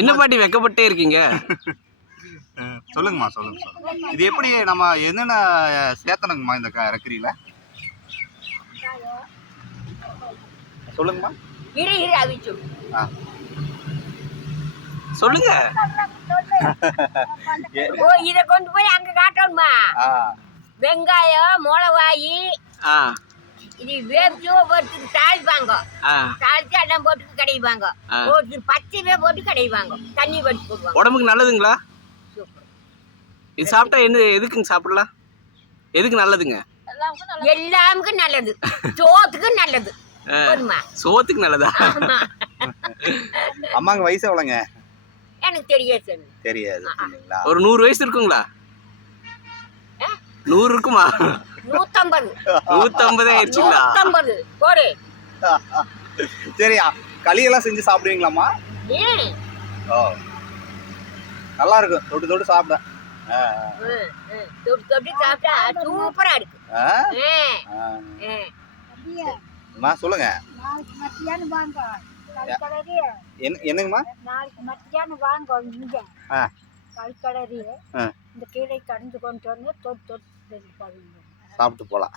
என்ன பாட்டி வெக்கப்பட்டே இருக்கீங்க? சொல்லுங்கம்மா சொல்லுங்க. இது எப்படி நம்ம என்னென்ன சேர்த்தணுங்கம்மா இந்த கறியில? சொல்லுங்கம்மா. சொல்லுங்க. இத கொண்டு போய் அங்க காட்டணுமா? வெங்காயம், மிளகாய் இது வேப்பிச்சு போட்டு தாளிப்பாங்க. தாளிச்சு எல்லாம் போட்டு கடைவாங்க. ஒரு பச்சைவே போட்டு கடைவாங்க. தண்ணி வடிச்சு போடுவாங்க. உடம்புக்கு நல்லதுங்களா? இது சாப்பிட்டா எதுக்குங்க சாப்பிடலாம்? எதுக்கு நல்லதுங்க? எல்லாமுக்கும் நல்லது. சோத்துக்கு நல்லது. சோத்துக்கு நல்லதா? அம்மாங்க வயசு எவ்வளோங்க? எனக்கு தெரியாது. தெரியாது. ஒரு 100 வயசு இருக்குங்களா? 100 இருக்குமா? 150. 150 ஆயிடுச்சுங்களா? 150 போடு. சரியா, களியெல்லாம் செஞ்சு சாப்பிடுவீங்களாம்மா? ஓ, நல்லா இருக்கும். தொட்டு தொட்டு சாப்பிட. தொட்டு தொட்டு சாப்பிட்டா சூப்பரா இருக்கு. சொல்லுங்க. என்னங்கம்மா? நாளைக்கு மத்தியானம் வாங்க இங்க கல்கடரி இந்த கீழே கடந்து கொண்டு வந்து தொட்டு தொட்டு சாப்பிட்டு போலாம்.